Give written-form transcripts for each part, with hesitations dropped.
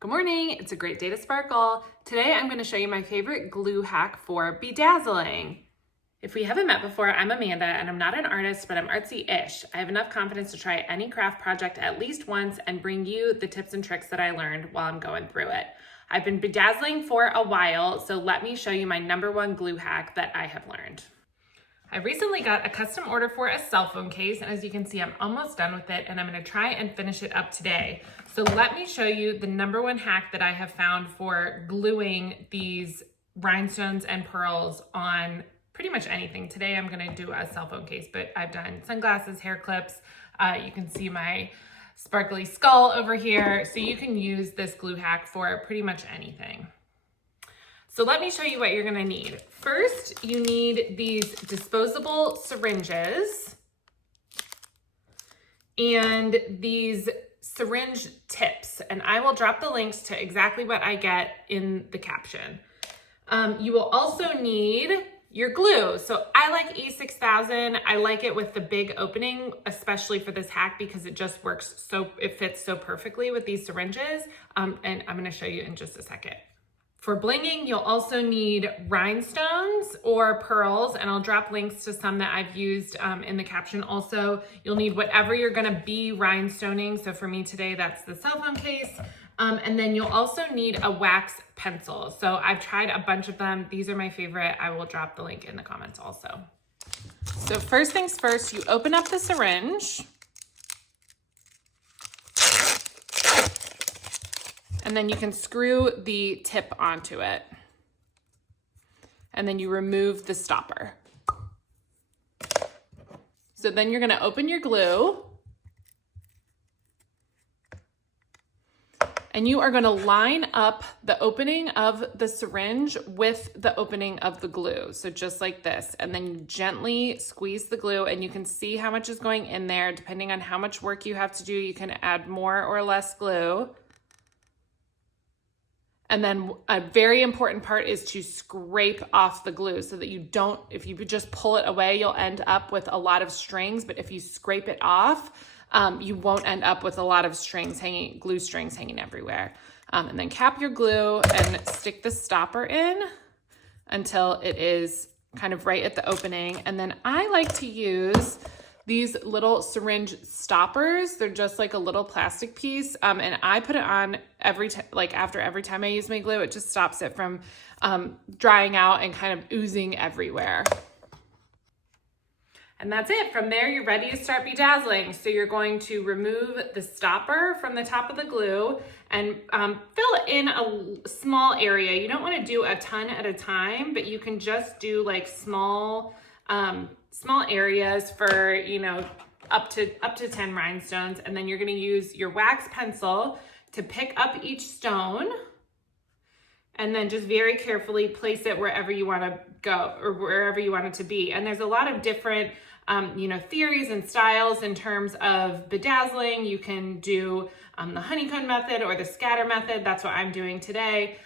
Good morning, it's a great day to sparkle. Today I'm going to show you my favorite glue hack for bedazzling. If we haven't met before, I'm Amanda and I'm not an artist, but I'm artsy-ish. I have enough confidence to try any craft project at least once and bring you the tips and tricks that I learned while I'm going through it. I've been bedazzling for a while, so let me show you my #1 glue hack that I have learned. I recently got a custom order for a cell phone case, and as you can see, I'm almost done with it, and I'm gonna try and finish it up today. So let me show you the #1 hack that I have found for gluing these rhinestones and pearls on pretty much anything. Today I'm gonna do a cell phone case, but I've done sunglasses, hair clips. You can see my sparkly skull over here. So you can use this glue hack for pretty much anything. So let me show you what you're gonna need. First, you need these disposable syringes and these syringe tips, and I will drop the links to exactly what I get in the caption. You will also need your glue. So I like E6000. I like it with the big opening, especially for this hack because it just works it fits so perfectly with these syringes. And I'm gonna show you in just a second. For blinging, you'll also need rhinestones or pearls, and I'll drop links to some that I've used in the caption. Also, you'll need whatever you're gonna be rhinestoning. So for me today, that's the cell phone case. And then you'll also need a wax pencil. So I've tried a bunch of them. These are my favorite. I will drop the link in the comments also. So first things first, you open up the syringe. And then you can screw the tip onto it. And then you remove the stopper. So then you're gonna open your glue. And you are gonna line up the opening of the syringe with the opening of the glue. So just like this. And then you gently squeeze the glue and you can see how much is going in there. Depending on how much work you have to do, you can add more or less glue. And then a very important part is to scrape off the glue so that you don't, if you just pull it away, you'll end up with a lot of strings. But if you scrape it off, you won't end up with a lot of glue strings hanging everywhere. And then cap your glue and stick the stopper in until it is kind of right at the opening. And then I like to use these little syringe stoppers. They're just like a little plastic piece. And I put it on after every time I use my glue, it just stops it from drying out and kind of oozing everywhere. And that's it. From there, you're ready to start bedazzling. So you're going to remove the stopper from the top of the glue and fill in a small area. You don't want to do a ton at a time, but you can just do like small areas for, up to 10 rhinestones. And then you're going to use your wax pencil to pick up each stone and then just very carefully place it wherever you want to go or wherever you want it to be. And there's a lot of different theories and styles in terms of bedazzling. You can do the honeycomb method or the scatter method. That's what I'm doing today.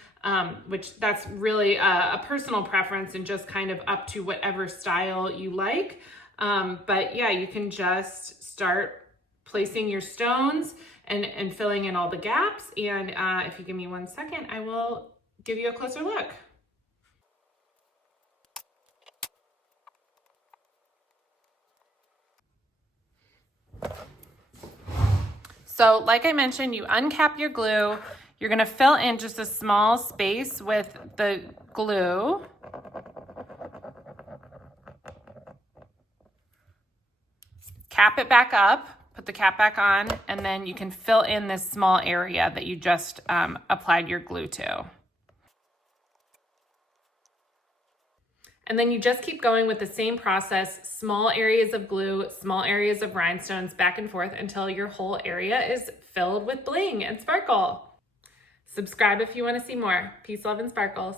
Which that's really a personal preference and just kind of up to whatever style you like. But yeah, you can just start placing your stones and filling in all the gaps. And if you give me 1 second, I will give you a closer look. So like I mentioned, you uncap your glue. You're gonna fill in just a small space with the glue. Cap it back up, put the cap back on, and then you can fill in this small area that you just applied your glue to. And then you just keep going with the same process, small areas of glue, small areas of rhinestones, back and forth until your whole area is filled with bling and sparkle. Subscribe if you want to see more. Peace, love, and sparkles.